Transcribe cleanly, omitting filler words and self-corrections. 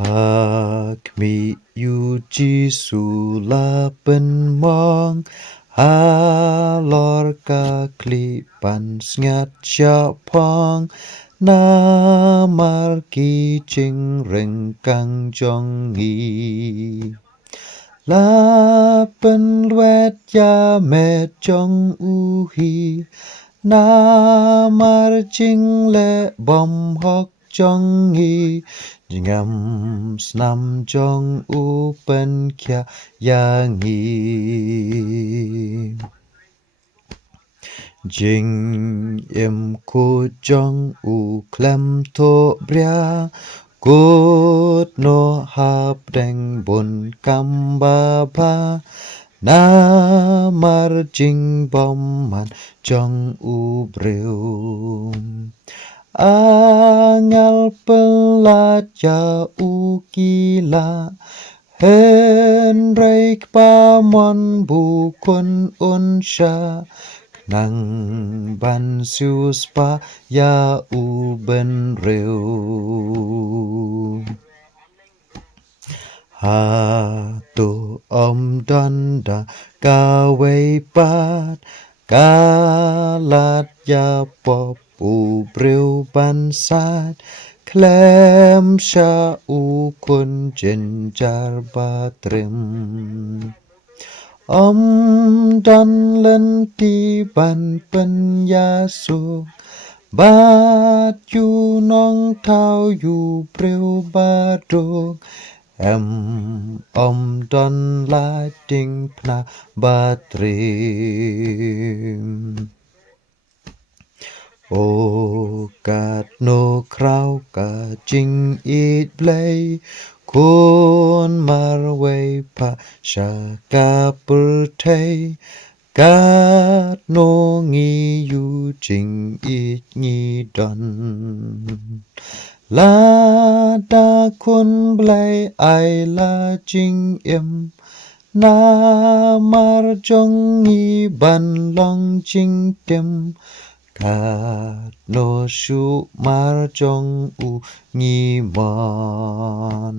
หากมีอยู่จีสุลาเป็นมองหาลอร์กาคลิปันสงัดชะพองนามาร์กีจิงเริงกังจงงีลาเป็นเวทยาเมจงอูฮีนามาร์จิงและบอมฮอกจงงีงำสนำจงอูเป็นแค่ยางีจิงเอ็มคูจงอูเคลมโทเบรียกูดโนฮับแดงบนกัมบาบานามาร์จิงบอมมันจงอูเบริวAngal pelaja ukila Henrik pamon bukun unsha Nang ban suspa ya uben reu Hatu danda gawe pat Kalat ya pop u bril ban sát klem sha u kun jin jar ba trim dan len ti ban pen ya su bat yu nong thao yu bril ba do dan la ding pna ba trimโอกาสโนคราวกาจิงอีดเบลยคุณมารเวพะชากาปุเทกาดโนงียูจิงอีดงีดอนลาดาคุณเบลยไอลาจิงเอ็มนามาร์จงงีบันลองจิงเต็มKat no shu mar jong u ngi mon